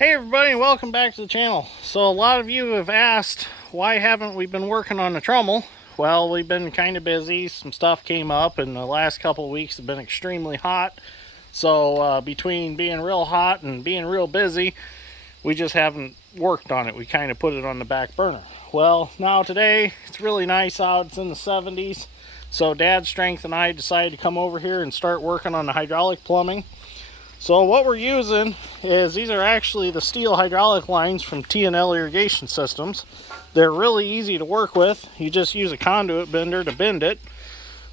Hey everybody, and welcome back to the channel. So a lot of you have asked, why haven't we been working on the Trommel? Well, we've been kind of busy. Some stuff came up, and the last couple of weeks have been extremely hot. So between being real hot and being real busy, we just haven't worked on it. We kind of put it on the back burner. Well, now today, it's really nice out. It's in the 70s. So Dad's Strength and I decided to come over here and start working on the hydraulic plumbing. So what we're using is, these are actually the steel hydraulic lines from T&L Irrigation Systems. They're really easy to work with. You just use a conduit bender to bend it.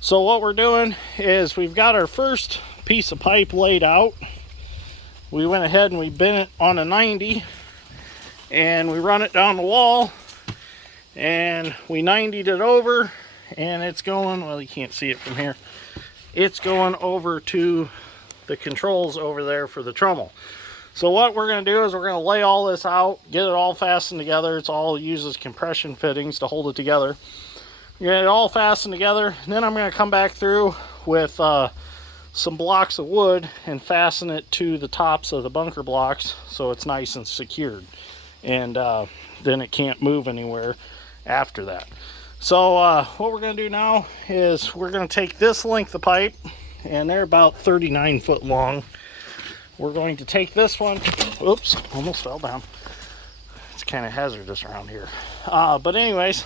So what we're doing is, we've got our first piece of pipe laid out. We went ahead and we bent it on a 90, and we run it down the wall, and we 90'd it over, and it's going, well, you can't see it from here, it's going over to the controls over there for the Trommel. So what we're going to do is, we're going to lay all this out, get it all fastened together. It's all uses compression fittings to hold it together. Get it all fastened together, and then I'm going to come back through with some blocks of wood and fasten it to the tops of the bunker blocks so it's nice and secured, and then it can't move anywhere after that. So what we're going to do now is, we're going to take this length of pipe, and they're about 39 foot long. We're going to take this one, oops, almost fell down. It's kind of hazardous around here. But anyways,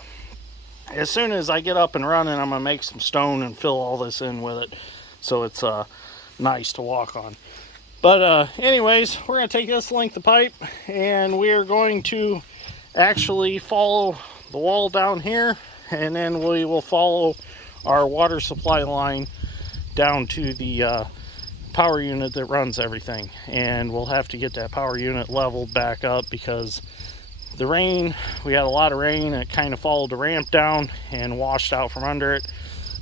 as soon as I get up and running, I'm gonna make some stone and fill all this in with it, so it's nice to walk on. But anyways, we're gonna take this length of pipe, and we're going to actually follow the wall down here, and then we will follow our water supply line down to the power unit that runs everything. And we'll have to get that power unit leveled back up, because the rain, we had a lot of rain, and it kind of followed the ramp down and washed out from under it.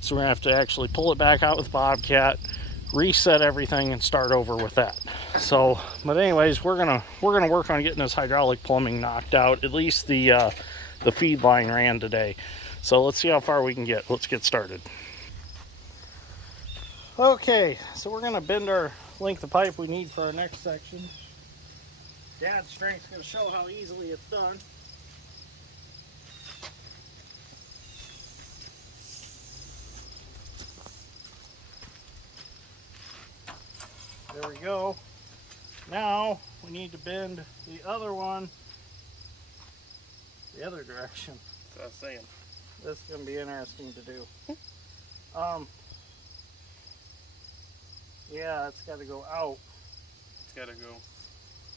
So we're gonna have to actually pull it back out with Bobcat, reset everything, and start over with that. So, but anyways, we're gonna work on getting this hydraulic plumbing knocked out. At least the feed line ran today. So let's see how far we can get. Let's get started. Okay, so we're gonna bend our length of pipe we need for our next section. Dad's Strength is gonna show how easily it's done. There we go. Now we need to bend the other one the other direction. That's what I was saying. This is gonna be interesting to do. Yeah, it's got to go out. It's got to go.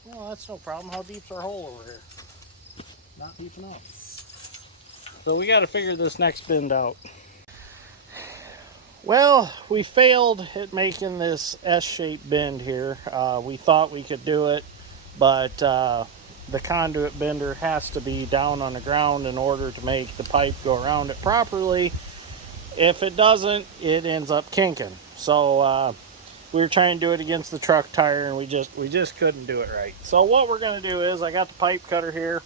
Well, that's no problem. How deep's our hole over here? Not deep enough. So we got to figure this next bend out. Well, we failed at making this S-shaped bend here. We thought we could do it, but the conduit bender has to be down on the ground in order to make the pipe go around it properly. If it doesn't, it ends up kinking. So we were trying to do it against the truck tire, and we just couldn't do it right. So what we're going to do is, I got the pipe cutter here.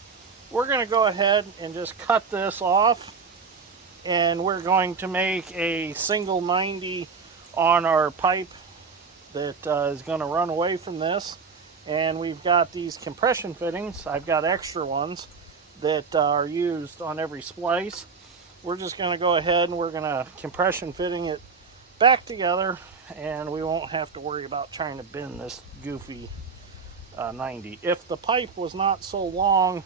We're going to go ahead and just cut this off, and we're going to make a single 90 on our pipe that is going to run away from this. And we've got these compression fittings. I've got extra ones that are used on every splice. We're just going to go ahead and we're going to compression fitting it back together, and we won't have to worry about trying to bend this goofy 90. If the pipe was not so long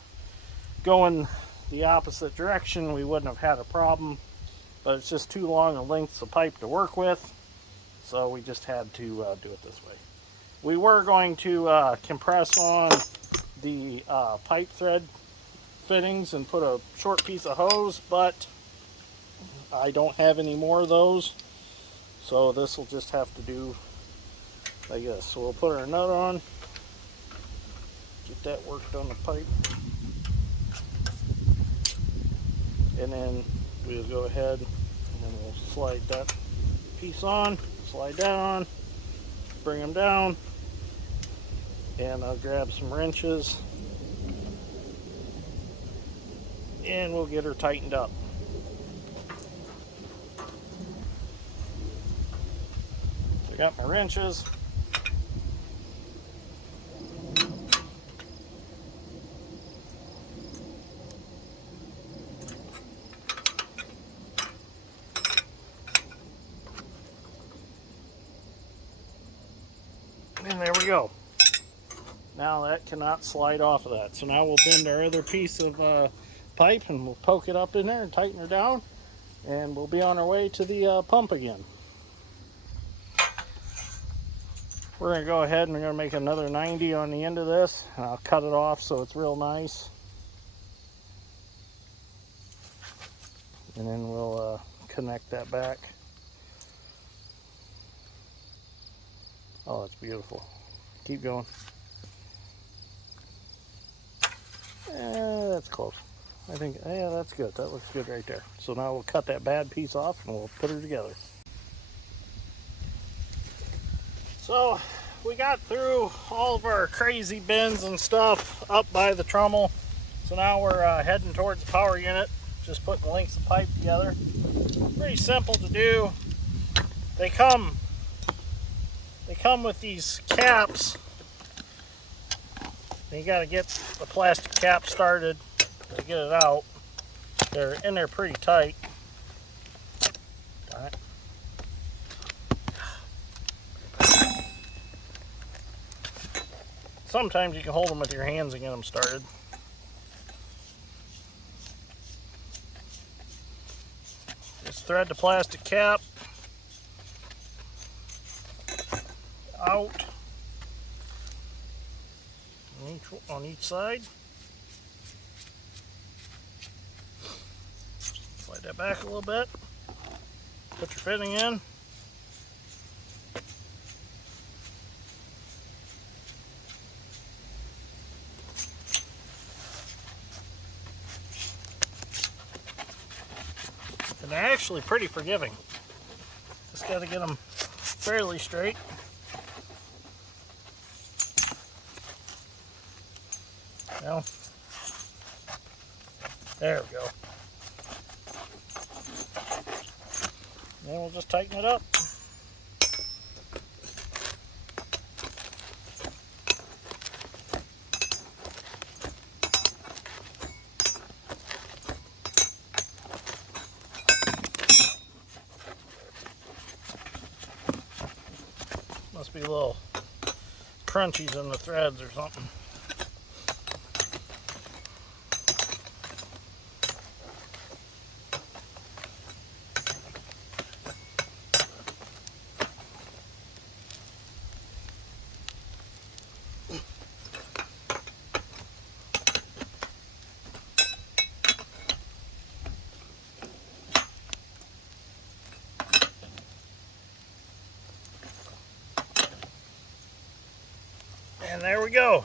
going the opposite direction, we wouldn't have had a problem, but it's just too long a length of pipe to work with, so we just had to do it this way. We were going to compress on the pipe thread fittings and put a short piece of hose, but I don't have any more of those. So this will just have to do like this. So we'll put our nut on, get that worked on the pipe, and then we'll go ahead and then we'll slide that piece on, slide that on, bring them down, and I'll grab some wrenches and we'll get her tightened up. Got my wrenches. And there we go. Now that cannot slide off of that. So now we'll bend our other piece of pipe and we'll poke it up in there and tighten her down. And we'll be on our way to the pump again. We're going to go ahead and we're going to make another 90 on the end of this. And I'll cut it off so it's real nice. And then we'll connect that back. Oh, it's beautiful. Keep going. That's close. I think, yeah, that's good. That looks good right there. So now we'll cut that bad piece off and we'll put her together. So we got through all of our crazy bends and stuff up by the Trommel. So now we're heading towards the power unit. Just putting the lengths of pipe together. Pretty simple to do. They come with these caps. You got to get the plastic cap started to get it out. They're in there pretty tight. Darn it. Sometimes you can hold them with your hands and get them started. Just thread the plastic cap out on each side. Slide that back a little bit. Put your fitting in. And they're actually pretty forgiving. Just got to get them fairly straight. Well, there we go. Then we'll just tighten it up. Must be little crunchies in the threads or something. And there we go.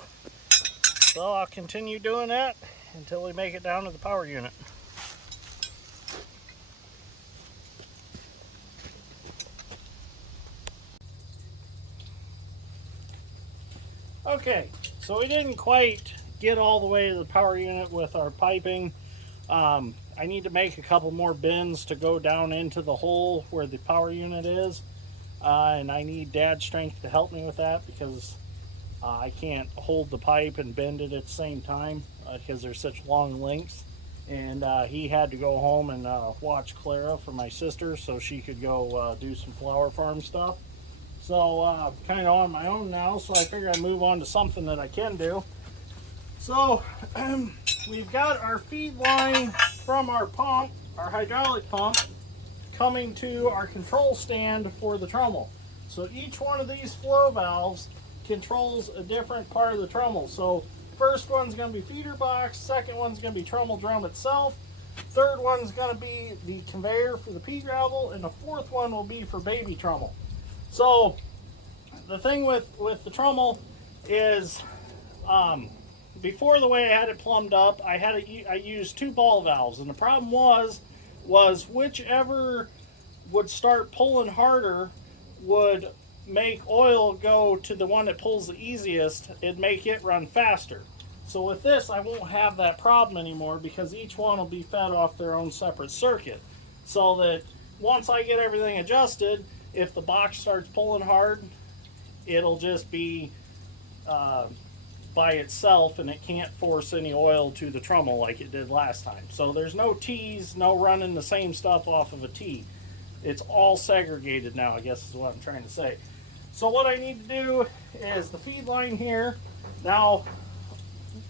So I'll continue doing that until we make it down to the power unit. Okay, so we didn't quite get all the way to the power unit with our piping. I need to make a couple more bends to go down into the hole where the power unit is. And I need Dad's strength to help me with that because I can't hold the pipe and bend it at the same time because they're such long lengths. And he had to go home and watch Clara for my sister so she could go do some flower farm stuff. So kind of on my own now, so I figured I'd move on to something that I can do. So we've got our feed line from our pump, our hydraulic pump, coming to our control stand for the Trommel. So each one of these flow valves controls a different part of the Trommel. So first one's going to be feeder box, second one's going to be Trommel drum itself, third one's going to be the conveyor for the pea gravel, and the fourth one will be for baby Trommel. So the thing with the Trommel is before, the way I had it plumbed up, I used two ball valves, and the problem was whichever would start pulling harder would make oil go to the one that pulls the easiest. It'd make it run faster. So with this, I won't have that problem anymore because each one will be fed off their own separate circuit. So that once I get everything adjusted, if the box starts pulling hard, it'll just be by itself and it can't force any oil to the Trommel like it did last time. So there's no T's, no running the same stuff off of a T. It's all segregated now, I guess is what I'm trying to say. So what I need to do is the feed line here. Now,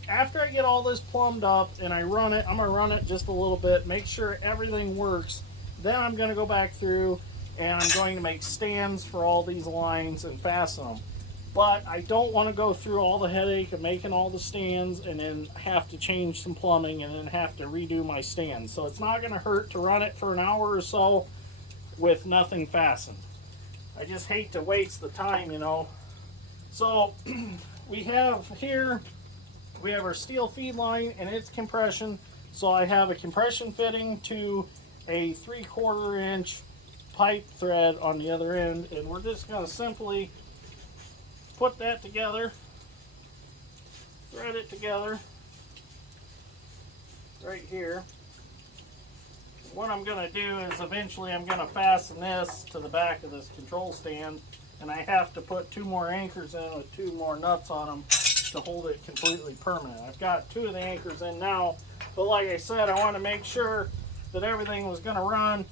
after I get all this plumbed up and I run it, I'm going to run it just a little bit, make sure everything works. Then I'm going to go back through and I'm going to make stands for all these lines and fasten them. But I don't want to go through all the headache of making all the stands and then have to change some plumbing and then have to redo my stands. So it's not going to hurt to run it for an hour or so with nothing fastened. I just hate to waste the time, you know. So we have here, we have our steel feed line and its compression. So I have a compression fitting to a 3/4 inch pipe thread on the other end, and we're just going to simply put that together, thread it together right here. What I'm going to do is eventually I'm going to fasten this to the back of this control stand, and I have to put 2 more anchors in with 2 more nuts on them to hold it completely permanent. I've got 2 of the anchors in now, but like I said, I want to make sure that everything was going to run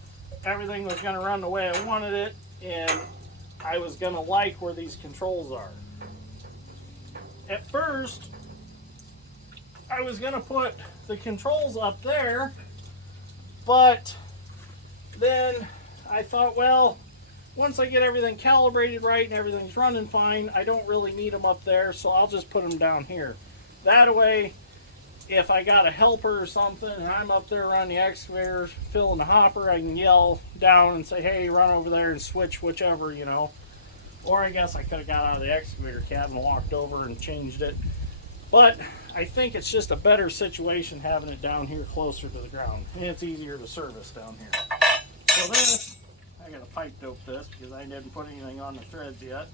the way I wanted it, and I was going to like where these controls are. At first, I was going to put the controls up there, but then I thought, well, once I get everything calibrated right and everything's running fine, I don't really need them up there, so I'll just put them down here. That way, if I got a helper or something and I'm up there around the excavator filling the hopper, I can yell down and say, hey, run over there and switch whichever, you know. Or I guess I could have got out of the excavator cab and walked over and changed it. But I think it's just a better situation having it down here closer to the ground. And it's easier to service down here. So this, I gotta pipe dope this because I didn't put anything on the threads yet.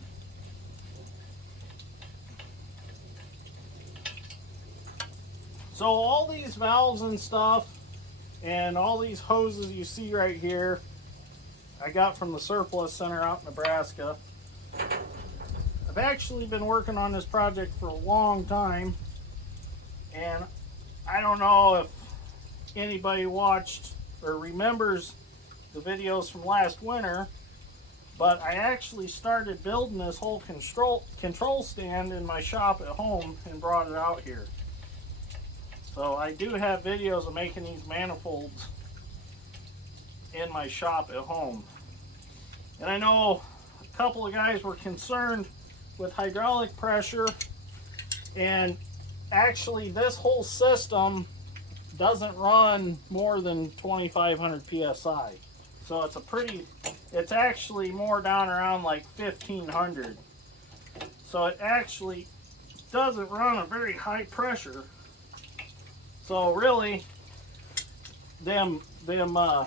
So all these valves and stuff and all these hoses you see right here, I got from the surplus center out in Nebraska. I've actually been working on this project for a long time, and I don't know if anybody watched or remembers the videos from last winter, but I actually started building this whole control stand in my shop at home and brought it out here. So I do have videos of making these manifolds in my shop at home. And I know a couple of guys were concerned with hydraulic pressure, and actually this whole system doesn't run more than 2,500 psi. So it's actually more down around like 1,500. So it actually doesn't run a very high pressure. So really, them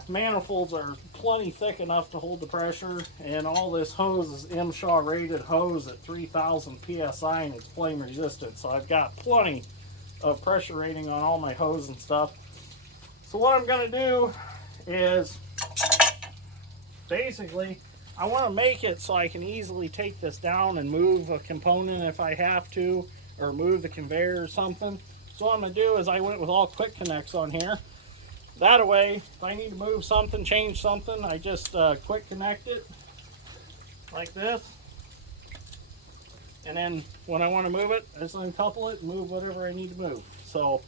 manifolds are plenty thick enough to hold the pressure, and all this hose is MSHA rated hose at 3,000 psi and it's flame resistant. So I've got plenty of pressure rating on all my hose and stuff. So what I'm going to do is basically I want to make it so I can easily take this down and move a component if I have to, or move the conveyor or something. So what I'm going to do is I went with all quick connects on here. That way, if I need to move something, change something, I just quick connect it like this. And then when I want to move it, I just uncouple it and move whatever I need to move. So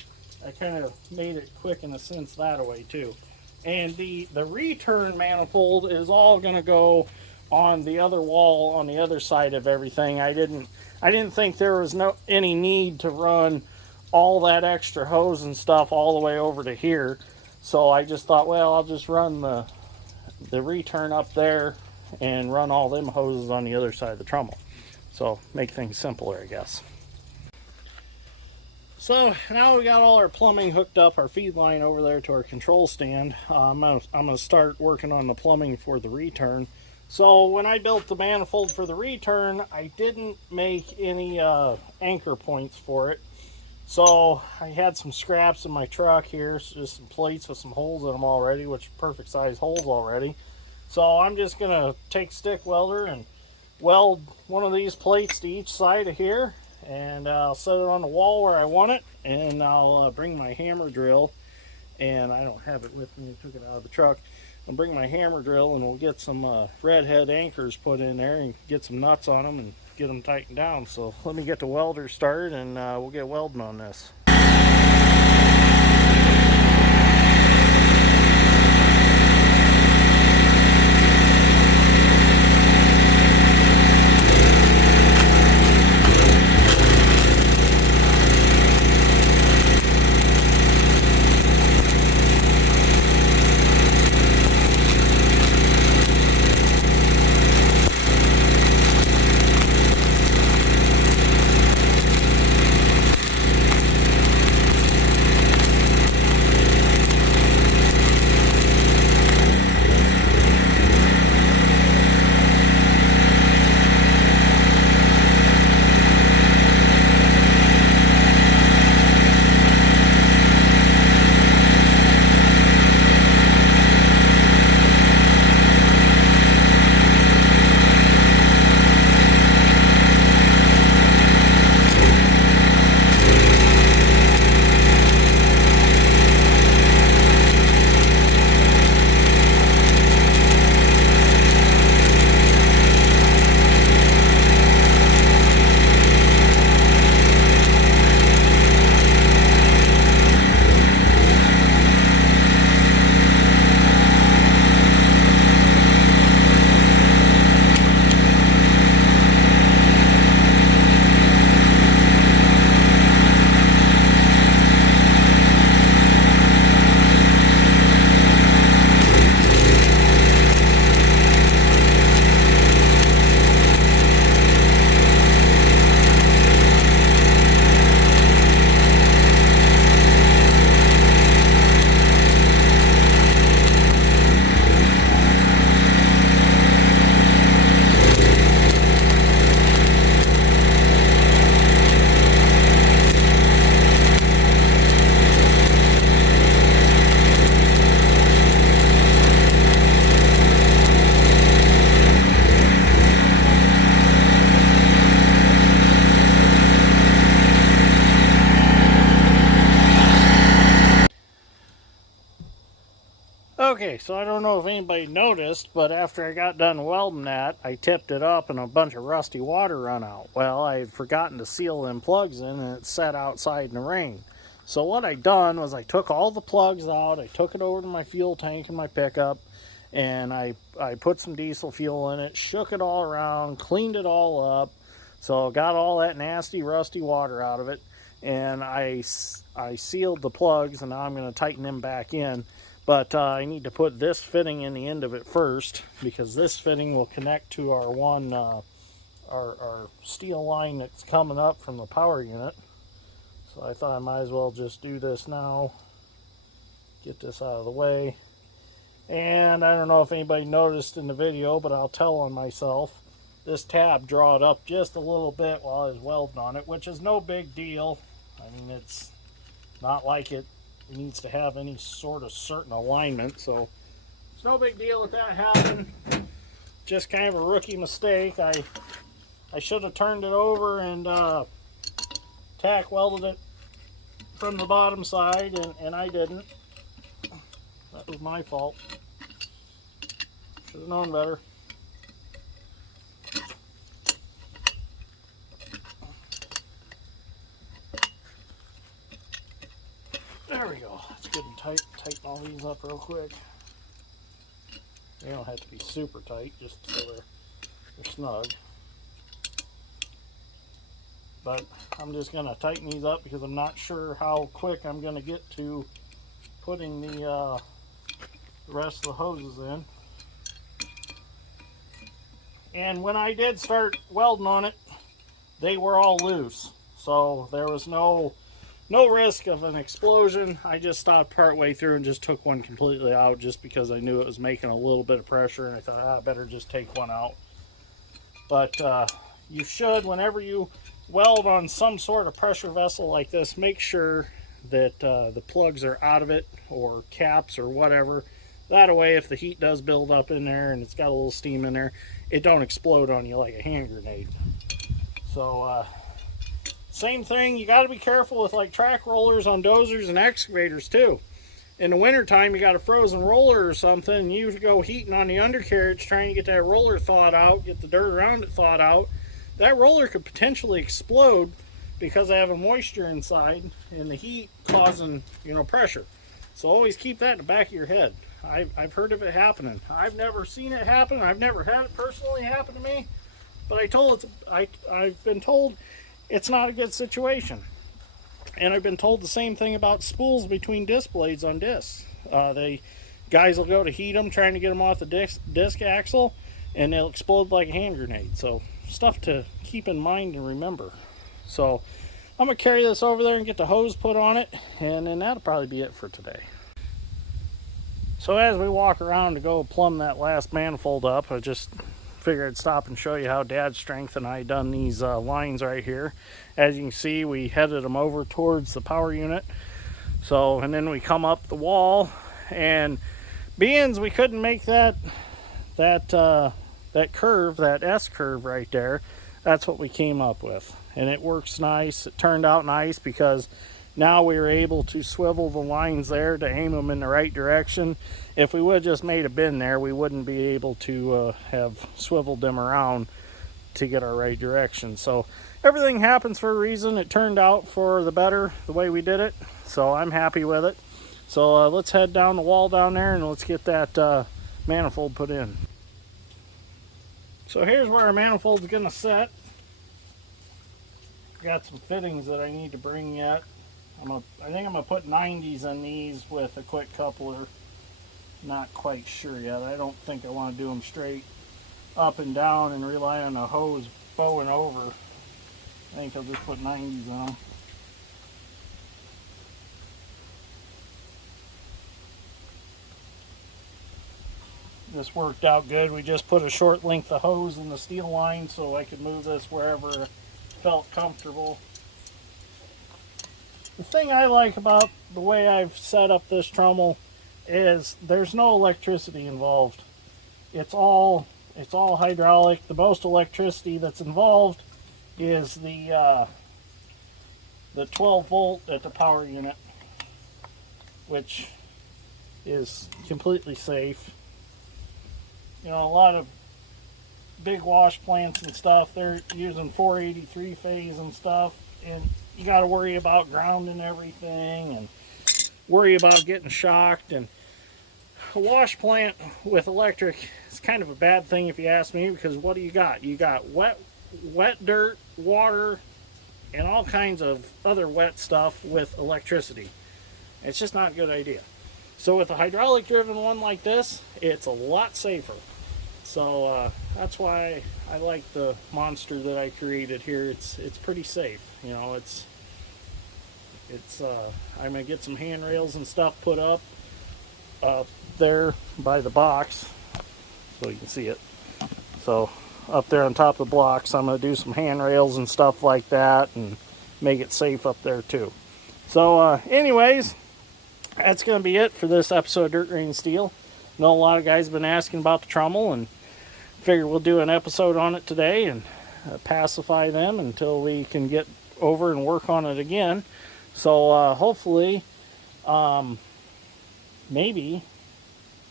I kind of made it quick in a sense that way too. And the return manifold is all going to go on the other wall on the other side of everything. I didn't think there was any need to run all that extra hose and stuff all the way over to here. So I just thought, well, I'll just run the return up there and run all them hoses on the other side of the trommel. So make things simpler, I guess. So now we got all our plumbing hooked up, our feed line over there to our control stand. I'm gonna start working on the plumbing for the return. So when I built the manifold for the return, I didn't make any anchor points for it. So I had some scraps in my truck here, so just some plates with some holes in them already, which are perfect size holes already. So I'm just gonna take stick welder and weld one of these plates to each side of here, and I'll set it on the wall where I want it, and I'll bring my hammer drill, and I don't have it with me, I took it out of the truck. I'll bring my hammer drill and we'll get some red head anchors put in there and get some nuts on them and get them tightened down. So let me get the welder started and we'll get welding on this. Okay, so I don't know if anybody noticed, but after I got done welding that, I tipped it up and a bunch of rusty water run out. Well, I had forgotten to seal them plugs in and it sat outside in the rain. So what I done was I took all the plugs out, I took it over to my fuel tank in my pickup, and I put some diesel fuel in it, shook it all around, cleaned it all up, so got all that nasty rusty water out of it, and I sealed the plugs, and now I'm going to tighten them back in. But I need to put this fitting in the end of it first, because this fitting will connect to our our steel line that's coming up from the power unit. So I thought I might as well just do this now, get this out of the way. And I don't know if anybody noticed in the video, but I'll tell on myself, this tab drawed up just a little bit while I was welding on it, which is no big deal. I mean, it's not like it needs to have any sort of certain alignment, so it's no big deal if that happened. Just kind of a rookie mistake. I should have turned it over and tack welded it from the bottom side, and I didn't. That was my fault. Should have known better. There we go. That's good and tight. Tighten all these up real quick. They don't have to be super tight, just so they're snug. But I'm just going to tighten these up because I'm not sure how quick I'm going to get to putting the rest of the hoses in. And when I did start welding on it, they were all loose. So there was no risk of an explosion. I just stopped partway through and just took one completely out just because I knew it was making a little bit of pressure, and I thought, I better just take one out. But you should, whenever you weld on some sort of pressure vessel like this, make sure that the plugs are out of it, or caps or whatever. That way, if the heat does build up in there and it's got a little steam in there, it don't explode on you like a hand grenade. So same thing, you got to be careful with like track rollers on dozers and excavators too. In the wintertime, you got a frozen roller or something, and you go heating on the undercarriage trying to get that roller thawed out, get the dirt around it thawed out. that roller could potentially explode because I have a moisture inside and the heat causing, pressure. So always keep that in the back of your head. I've heard of it happening. I've never seen it happen. I've never had it personally happen to me, but I've been told it's not a good situation. And I've been told the same thing about spools between disc blades on discs. Guys will go to heat them, trying to get them off the disc axle, and they'll explode like a hand grenade. So stuff to keep in mind and remember. So I'm going to carry this over there and get the hose put on it, and then that'll probably be it for today. So as we walk around to go plumb that last manifold up, I just figured I'd stop and show you how Dad's Strength and I done these lines right here. As you can see, we headed them over towards the power unit. So, and then we come up the wall, and being we couldn't make that curve, that S curve right there, that's what we came up with. And it works nice. It turned out nice because now we were able to swivel the lines there to aim them in the right direction. If we would have just made a bend there, we wouldn't be able to have swiveled them around to get our right direction. So everything happens for a reason. It turned out for the better the way we did it. So I'm happy with it. So let's head down the wall down there and let's get that manifold put in. So here's where our manifold's gonna set. Got some fittings that I need to bring yet. I think I'm gonna put 90s on these with a quick coupler. Not quite sure yet. I don't think I want to do them straight up and down and rely on a hose bowing over. I think I'll just put 90s on them. This worked out good. We just put a short length of hose in the steel line so I could move this wherever it felt comfortable. The thing I like about the way I've set up this trommel is there's no electricity involved. It's all hydraulic. The most electricity that's involved is the 12 volt at the power unit, which is completely safe. A lot of big wash plants and stuff, they're using 483 phase and stuff, and you got to worry about grounding everything and worry about getting shocked. And a wash plant with electric is kind of a bad thing if you ask me, because what do you got? You got wet dirt, water, and all kinds of other wet stuff with electricity. It's just not a good idea. So with a hydraulic driven one like this, it's a lot safer. So that's why I like the monster that I created here. It's pretty safe. I'm gonna get some handrails and stuff put up there by the box so you can see it. So up there on top of the blocks, I'm gonna do some handrails and stuff like that and make it safe up there too. So anyways, that's gonna be it for this episode of Dirt Rain Steel. I know a lot of guys have been asking about the Trommel, and figure we'll do an episode on it today and pacify them until we can get over and work on it again. So hopefully, maybe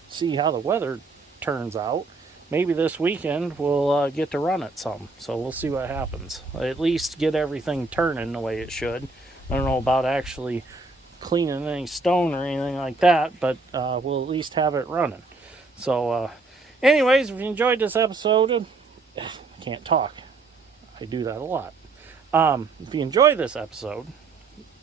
see how the weather turns out. Maybe this weekend we'll get to run it some. So we'll see what happens. At least get everything turning the way it should. I don't know about actually cleaning any stone or anything like that, but we'll at least have it running. So anyways, if you enjoyed this episode, I can't talk. I do that a lot. If you enjoyed this episode,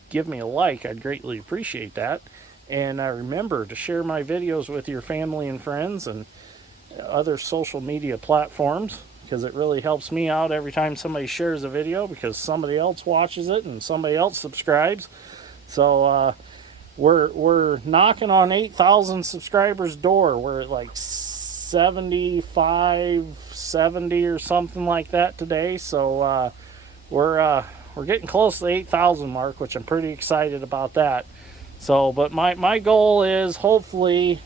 give me a like. I'd greatly appreciate that. And remember to share my videos with your family and friends and other social media platforms, because it really helps me out every time somebody shares a video, because somebody else watches it and somebody else subscribes. So we're knocking on 8,000 subscribers door. We're at like 75, 70 or something like that today. So we're getting close to the 8,000 mark, which I'm pretty excited about that. So, but my goal is hopefully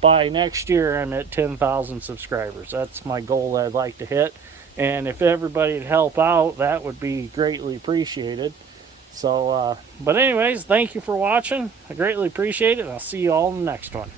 by next year I'm at 10,000 subscribers. That's my goal that I'd like to hit. And if everybody would help out, that would be greatly appreciated. So, but anyways, thank you for watching. I greatly appreciate it, and I'll see you all in the next one.